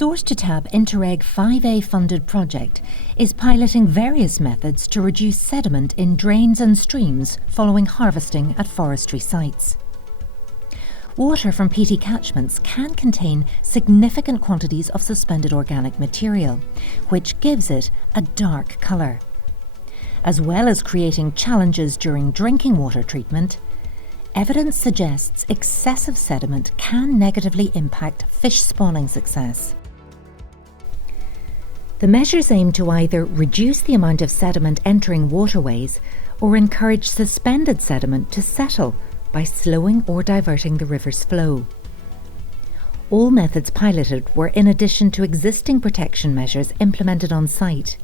Source-to-Tap Interreg 5A funded project is piloting various methods to reduce sediment in drains and streams following harvesting at forestry sites. Water from peaty catchments can contain significant quantities of suspended organic material, which gives it a dark colour. As well as creating challenges during drinking water treatment, evidence suggests excessive sediment can negatively impact fish spawning success. The measures aim to either reduce the amount of sediment entering waterways or encourage suspended sediment to settle by slowing or diverting the river's flow. All methods piloted were in addition to existing protection measures implemented on site.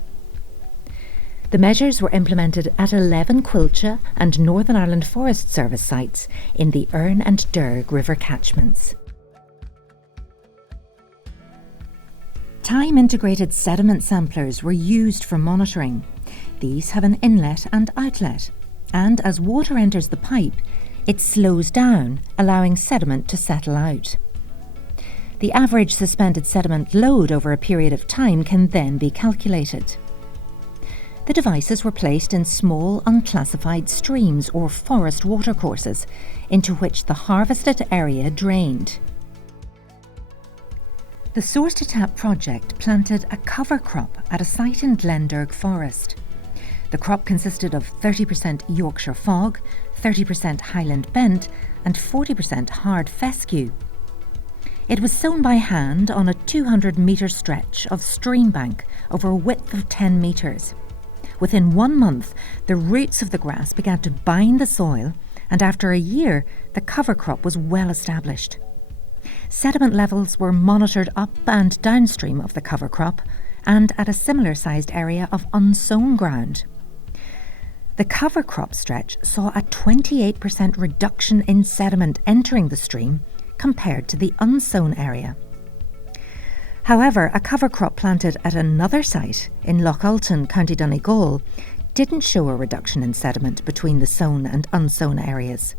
The measures were implemented at 11 Quilcha and Northern Ireland Forest Service sites in the Erne and Derg river catchments. Time-integrated sediment samplers were used for monitoring. These have an inlet and outlet, and as water enters the pipe, it slows down, allowing sediment to settle out. The average suspended sediment load over a period of time can then be calculated. The devices were placed in small unclassified streams or forest watercourses into which the harvested area drained. The Source-to-Tap project planted a cover crop at a site in Glenderg Forest. The crop consisted of 30% Yorkshire fog, 30% Highland bent and 40% hard fescue. It was sown by hand on a 200-metre stretch of stream bank over a width of 10 metres. Within 1 month, the roots of the grass began to bind the soil, and after a year, the cover crop was well established. Sediment levels were monitored up and downstream of the cover crop and at a similar sized area of unsown ground. The cover crop stretch saw a 28% reduction in sediment entering the stream compared to the unsown area. However, a cover crop planted at another site in Lochulton, County Donegal, didn't show a reduction in sediment between the sown and unsown areas.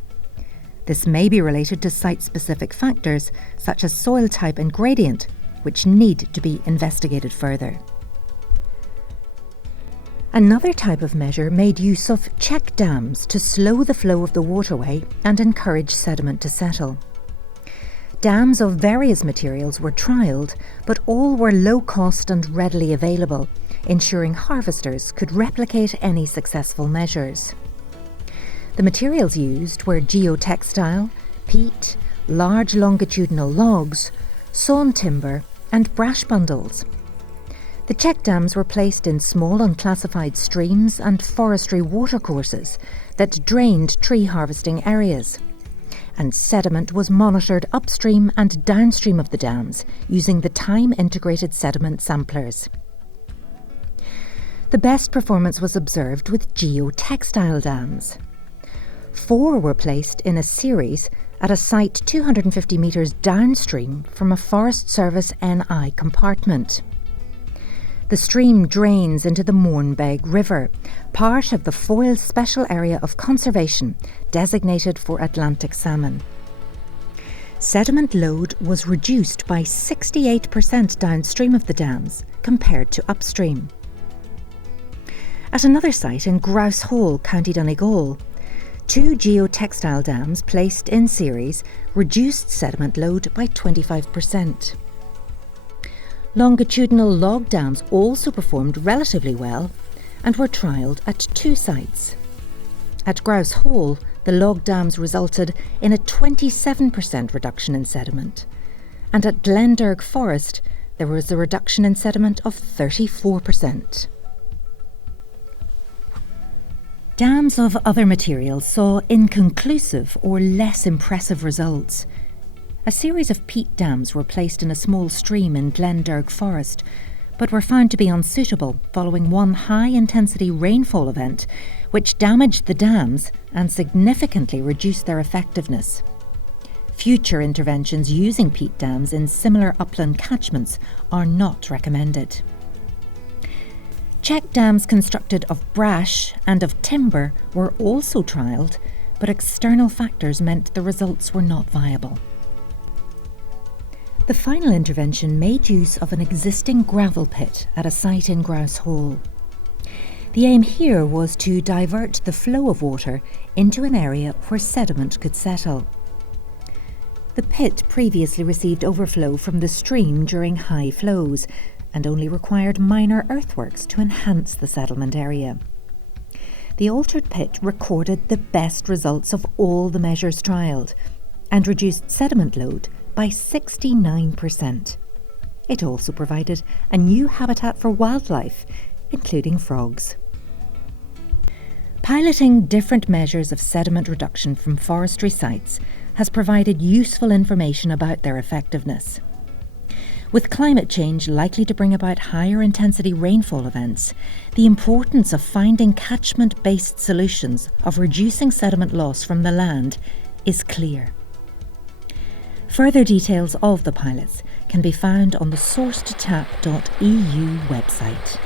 This may be related to site-specific factors such as soil type and gradient, which need to be investigated further. Another type of measure made use of check dams to slow the flow of the waterway and encourage sediment to settle. Dams of various materials were trialled, but all were low cost and readily available, ensuring harvesters could replicate any successful measures. The materials used were geotextile, peat, large longitudinal logs, sawn timber and brash bundles. The check dams were placed in small unclassified streams and forestry watercourses that drained tree harvesting areas, and sediment was monitored upstream and downstream of the dams using the time-integrated sediment samplers. The best performance was observed with geotextile dams. 4 were placed in a series at a site 250 metres downstream from a Forest Service NI compartment. The stream drains into the Mournbeg River, part of the Foyle Special Area of Conservation designated for Atlantic salmon. Sediment load was reduced by 68% downstream of the dams compared to upstream. At another site in Grouse Hall, County Donegal, 2 geotextile dams placed in series reduced sediment load by 25%. Longitudinal log dams also performed relatively well and were trialled at 2 sites. At Grouse Hall, the log dams resulted in a 27% reduction in sediment, and at Glenderg Forest there was a reduction in sediment of 34%. Dams of other materials saw inconclusive or less impressive results. A series of peat dams were placed in a small stream in Glenderg Forest, but were found to be unsuitable following one high-intensity rainfall event which damaged the dams and significantly reduced their effectiveness. Future interventions using peat dams in similar upland catchments are not recommended. Check dams constructed of brash and of timber were also trialled, but external factors meant the results were not viable. The final intervention made use of an existing gravel pit at a site in Grouse Hall. The aim here was to divert the flow of water into an area where sediment could settle. The pit previously received overflow from the stream during high flows and only required minor earthworks to enhance the settlement area. The altered pit recorded the best results of all the measures trialled and reduced sediment load by 69%. It also provided a new habitat for wildlife, including frogs. Piloting different measures of sediment reduction from forestry sites has provided useful information about their effectiveness. With climate change likely to bring about higher intensity rainfall events, the importance of finding catchment-based solutions of reducing sediment loss from the land is clear. Further details of the pilots can be found on the STT.eu website.